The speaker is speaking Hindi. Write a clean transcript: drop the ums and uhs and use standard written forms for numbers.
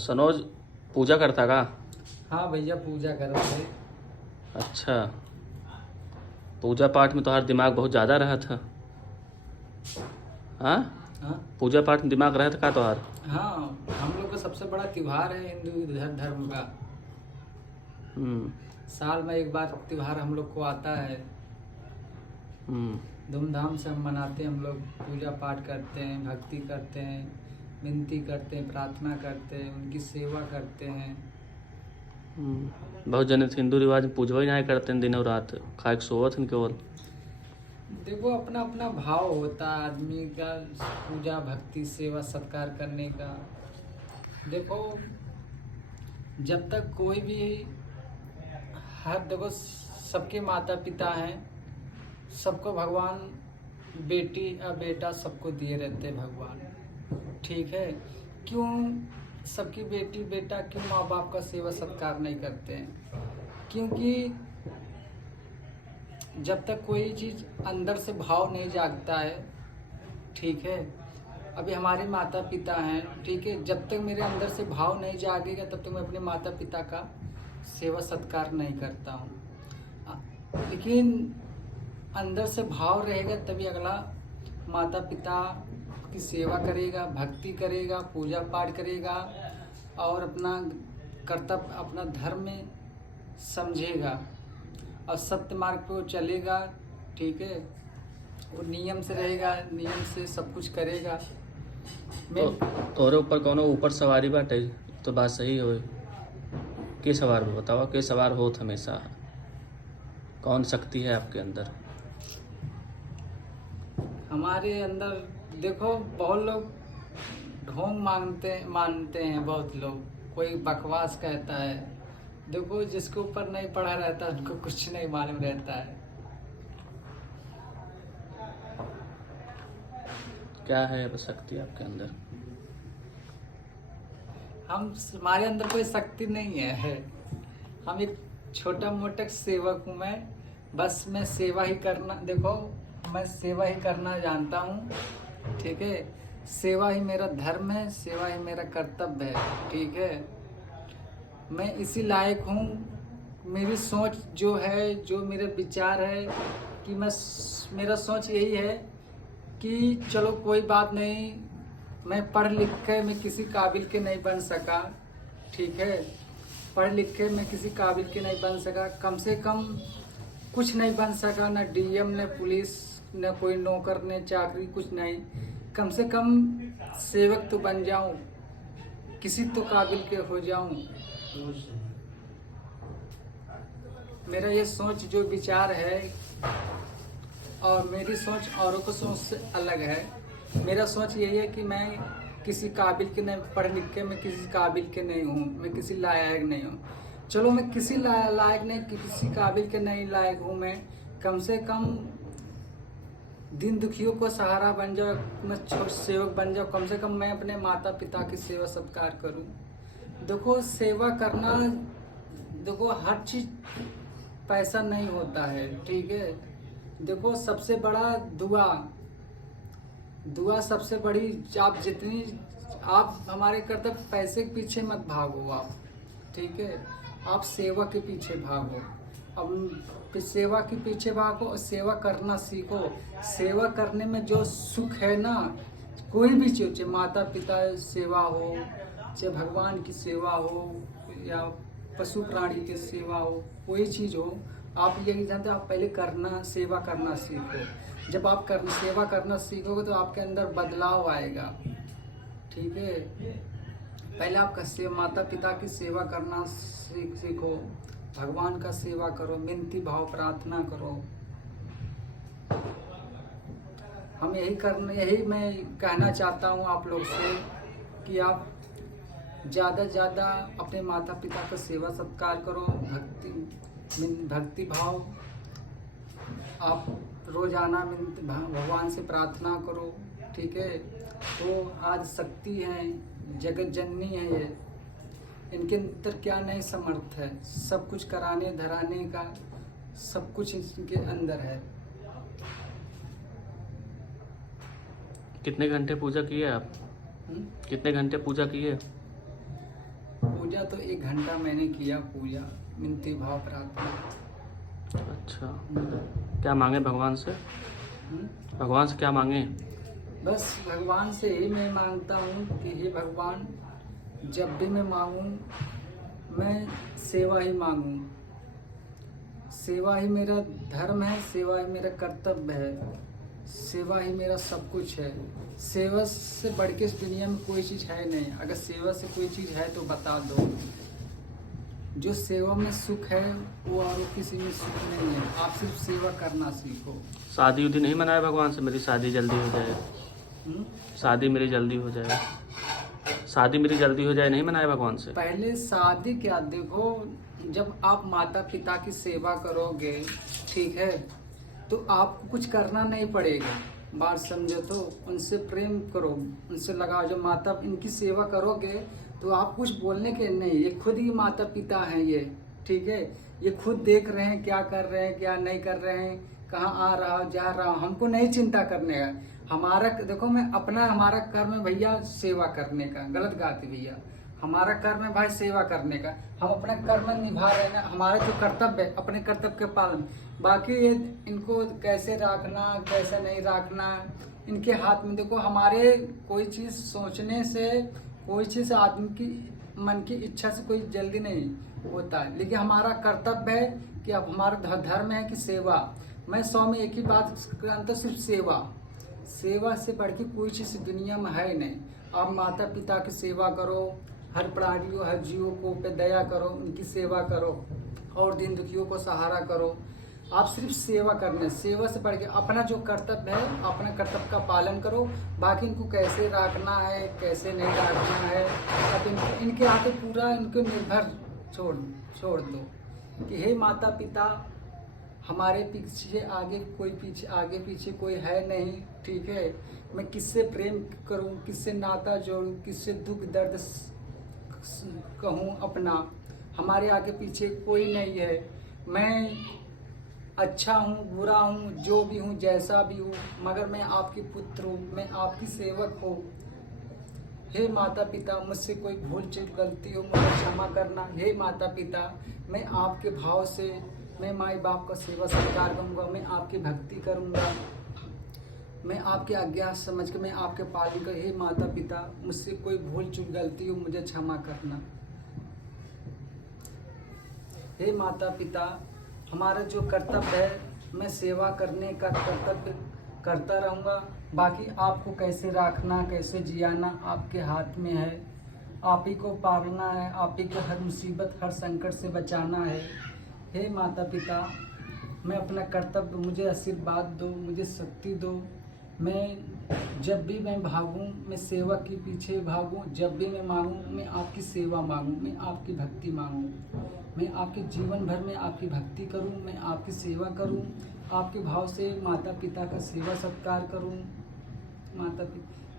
सनोज पूजा करता का? हाँ भैया, पूजा करते हैं। अच्छा, पूजा पाठ में तो हर दिमाग बहुत ज़्यादा रहा था। हाँ, हाँ पूजा पाठ में दिमाग रहा था का तो हर। हाँ, हम लोग का सबसे बड़ा त्योहार है हिंदू धर्म का। हम्म। साल में एक बार त्योहार हम लोग को आता है। हम्म। धूमधाम से हम मनाते हैं। हम लोग पूजा पाठ करते हैं, भक्ति करते हैं, विनती करते हैं, प्रार्थना करते हैं, उनकी सेवा करते हैं। बहुत जने हिंदू रिवाज में पूजवा ही नहीं करते हैं दिनों रात, खाए के सोवत हैं केवल। देखो, अपना अपना भाव होता है आदमी का, पूजा भक्ति सेवा सत्कार करने का। देखो, जब तक कोई भी देखो, सबके माता पिता हैं, सबको भगवान बेटी या बेटा सबको दिए रहते हैं भगवान। ठीक है, क्यों सबकी बेटी बेटा क्यों माँ बाप का सेवा सत्कार नहीं करते हैं? क्योंकि जब तक कोई चीज़ अंदर से भाव नहीं जागता है, ठीक है, अभी हमारे माता पिता हैं, ठीक है, जब तक मेरे अंदर से भाव नहीं जागेगा तब तक मैं अपने माता पिता का सेवा सत्कार नहीं करता हूँ। लेकिन अंदर से भाव रहेगा तभी अगला माता पिता की सेवा करेगा, भक्ति करेगा, पूजा पाठ करेगा और अपना कर्तव्य अपना धर्म में समझेगा और सत्य मार्ग पे वो चलेगा। ठीक है, वो नियम से रहेगा, नियम से सब कुछ करेगा। तो तोरे ऊपर कौनो ऊपर सवारी बाटे तो बात सही हो। के सवार हो बताओ, के सवार हो हमेशा? कौन शक्ति है आपके अंदर? हमारे अंदर देखो, बहुत लोग ढोंग मानते हैं, बहुत लोग कोई बकवास कहता है। देखो, जिसके ऊपर नहीं पढ़ा रहता उनको कुछ नहीं मालूम रहता है। क्या है वो शक्ति आपके अंदर? हमारे अंदर कोई शक्ति नहीं है। हम एक छोटा मोटा सेवक हूँ मैं। बस मैं सेवा ही करना, देखो, मैं सेवा ही करना जानता हूँ। ठीक है, सेवा ही मेरा धर्म है, सेवा ही मेरा कर्तव्य है। ठीक है, मैं इसी लायक हूँ। मेरी सोच जो है, जो मेरे विचार है कि मेरा सोच यही है कि चलो कोई बात नहीं, मैं पढ़ लिख के मैं किसी काबिल के नहीं बन सका। ठीक है, पढ़ लिख के मैं किसी काबिल के नहीं बन सका, कम से कम कुछ नहीं बन सका, न डीएम न पुलिस न कोई नौकर न चाकरी, कुछ नहीं। कम से कम सेवक तो बन जाऊं, किसी तो काबिल के हो जाऊं। मेरा ये सोच जो विचार है, और मेरी सोच औरों को सोच से अलग है। मेरा सोच यही है कि मैं किसी काबिल के नहीं, पढ़ लिख के मैं किसी काबिल के नहीं हूँ, मैं किसी लायक नहीं हूँ। चलो, मैं किसी लायक नहीं, किसी काबिल के नहीं लायक हूँ, मैं कम से कम दिन दुखियों को सहारा बन जाओ, मैं छोट सेवक बन जाओ। कम से कम मैं अपने माता पिता की सेवा सत्कार करूँ। देखो, सेवा करना, देखो, हर चीज़ पैसा नहीं होता है। ठीक है, देखो, सबसे बड़ा दुआ सबसे बड़ी। आप जितनी आप हमारे कर्तव्य, पैसे के पीछे मत भागो आप। ठीक है, आप सेवा के पीछे भागो। अब सेवा के पीछे भागो और सेवा करना सीखो। सेवा करने में जो सुख है ना, कोई भी चीज़, चाहे माता पिता सेवा हो, चाहे भगवान की सेवा हो, या पशु प्राणी की सेवा हो, कोई चीज़ हो, आप यही जानते हो, आप पहले सेवा करना सीखो। जब आप सेवा करना सीखोगे तो आपके अंदर बदलाव आएगा। ठीक है, पहले आप माता पिता की सेवा करना सीखो, भगवान का सेवा करो, विनती भाव प्रार्थना करो। यही मैं कहना चाहता हूँ आप लोग से कि आप ज़्यादा से ज़्यादा अपने माता पिता का सेवा सत्कार करो, भक्ति भाव। आप रोजाना भगवान से प्रार्थना करो। ठीक है, तो आज शक्ति है, जगत जननी है ये, इनके अंदर क्या नहीं समर्थ है, सब कुछ कराने धराने का सब कुछ इनके अंदर है। कितने घंटे पूजा किए आप? कितने घंटे पूजा किए? पूजा तो 1 घंटा मैंने किया, पूजा विनती भाव प्रार्थना। अच्छा, क्या मांगे भगवान से? हम्म? भगवान से क्या मांगे? बस भगवान से यही मैं मांगता हूँ कि हे भगवान, जब भी मैं मांगूँ मैं सेवा ही मांगूँ। सेवा ही मेरा धर्म है, सेवा ही मेरा कर्तव्य है, सेवा ही मेरा सब कुछ है। सेवा से बढ़ के इस दुनिया में कोई चीज़ है नहीं। अगर सेवा से कोई चीज़ है तो बता दो। जो सेवा में सुख है वो और किसी में सुख नहीं है। आप सिर्फ सेवा करना सीखो। शादी उदी नहीं मनाए भगवान से, मेरी शादी जल्दी हो जाए? हम्म? शादी मेरी जल्दी हो जाए, शादी मेरी जल्दी हो जाए, नहीं मनाए भगवान से? पहले शादी क्या, देखो जब आप माता पिता की सेवा करोगे, ठीक है, तो आपको कुछ करना नहीं पड़ेगा। बात समझो तो उनसे प्रेम करो, उनसे लगाओ। जब माता इनकी सेवा करोगे तो आप कुछ बोलने के नहीं, ये खुद ही माता पिता हैं ये, ठीक है। ये खुद देख रहे हैं क्या कर रहे हैं क्या नहीं कर रहे हैं, कहाँ आ रहा हो जा रहा हो, हमको नहीं चिंता करने का। हमारा देखो मैं अपना, हमारा कर्म है भैया सेवा करने का। गलत गाते भैया, हमारा कर्म है भाई सेवा करने का। हम अपना कर्म निभा रहे हैं ना, हमारा जो कर्तव्य है अपने कर्तव्य के पालन। बाकी ये इनको कैसे रखना कैसे नहीं रखना इनके हाथ में। देखो हमारे कोई चीज़ सोचने से, कोई चीज़ आदमी की मन की इच्छा से कोई जल्दी नहीं होता है, लेकिन हमारा कर्तव्य है कि अब हमारा धर्म है कि सेवा। मैं 100 में एक ही बात जानता, सिर्फ सेवा। सेवा से बढ़ के कोई चीज़ दुनिया में है नहीं। आप माता पिता की सेवा करो, हर प्राणियों हर जीवों को पे दया करो, उनकी सेवा करो और दीन दुखियों को सहारा करो। आप सिर्फ सेवा करने, सेवा से बढ़ के अपना जो कर्तव्य है अपना कर्तव्य का पालन करो। बाकी इनको कैसे रखना है कैसे नहीं रखना है अब इनके हाथ पूरा इनको निर्भर छोड़ दो कि हे माता पिता, हमारे पीछे आगे पीछे कोई है नहीं, ठीक है। मैं किससे प्रेम करूं, किससे नाता जोड़ूं, किससे दुख दर्द कहूं अपना, हमारे आगे पीछे कोई नहीं है। मैं अच्छा हूँ बुरा हूँ जो भी हूँ जैसा भी हूँ, मगर मैं आपकी पुत्र हूँ, मैं आपकी सेवक हूँ। हे माता पिता, मुझसे कोई भूल चूक गलती हो मुझे क्षमा करना। हे माता पिता, मैं आपके भाव से मैं माई बाप का सेवा सत्कार करूँगा, मैं आपकी भक्ति करूँगा, मैं आपकी आज्ञा समझ के मैं आपके पालन कर। हे माता पिता, मुझसे कोई भूल चूक गलती हो मुझे क्षमा करना। हे माता पिता, हमारा जो कर्तव्य है मैं सेवा करने का कर्तव्य करता रहूँगा। बाकी आपको कैसे रखना कैसे जियाना आपके हाथ में है। आप ही को पालना है, आप ही को हर मुसीबत हर संकट से बचाना है। हे माता पिता, मैं अपना कर्तव्य, मुझे आशीर्वाद दो, मुझे शक्ति दो। मैं जब भी मैं भागूं, मैं सेवा के पीछे भागूं, जब भी मैं मांगूं मैं आपकी सेवा मांगूं, मैं आपकी भक्ति मांगूं, मैं आपके जीवन भर में आपकी भक्ति करूं, मैं आपकी सेवा करूं, आपके भाव से माता पिता का सेवा सत्कार करूं। माता पिता